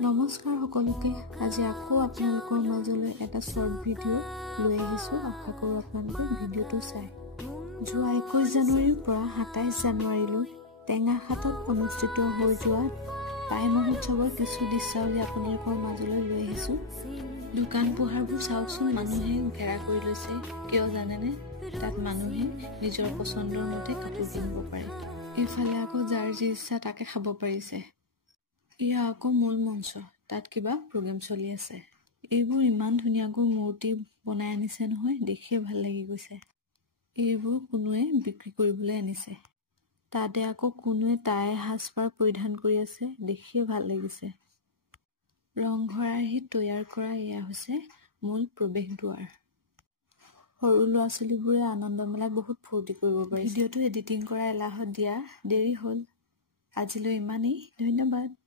নমস্কাৰ সকলোকে আজি আকৌ আপোনালোকৰ মাজলৈ এটা শৰ্ট ভিডিঅ' লৈ আহিছোঁ। আশা কৰোঁ আপোনালোকে ভিডিঅ'টো চাই। যোৱা 21 জানুৱাৰীৰ পৰা 27 জানুৱাৰীলৈ টেঙাখাটত অনুষ্ঠিত হৈ যোৱা পাই মহোৎসৱৰ কিছু দৃশ্যাৱলী আপোনালোকৰ মাজলৈ লৈ আহিছোঁ। দোকান পোহাৰবোৰ চাওকচোন, মানুহে ঘেৰা কৰি লৈছে। কিয় জানেনে? তাত মানুহে নিজৰ পচন্দৰ মতে কাপোৰ কিনিব পাৰে। এইফালে আকৌ যাৰ যি ইচ্ছা তাকে খাব পাৰিছে। এয়া আকৌ মূল মঞ্চ, তাত কিবা প্ৰগ্ৰেম চলি আছে। এইবোৰ ইমান ধুনীয়াকৈ মূৰ্তি বনাই আনিছে নহয়, দেখিয়ে ভাল লাগি গৈছে। এইবোৰ কোনোৱে বিক্ৰী কৰিবলৈ আনিছে। তাতে আকৌ কোনোৱে টাই সাজপাৰ পৰিধান কৰি আছে, দেখিয়ে ভাল লাগিছে। ৰংঘৰ আৰ্হিত তৈয়াৰ কৰা এয়া হৈছে মূল প্ৰৱেশ দুৱাৰ। সৰু ল'ৰা ছোৱালীবোৰে আনন্দ মেলাত বহুত ফূৰ্তি কৰিব পাৰে। ভিডিঅ'টো এডিটিং কৰা এলাহত দিয়া দেৰি হ'ল। আজিলৈ ইমানেই, ধন্যবাদ।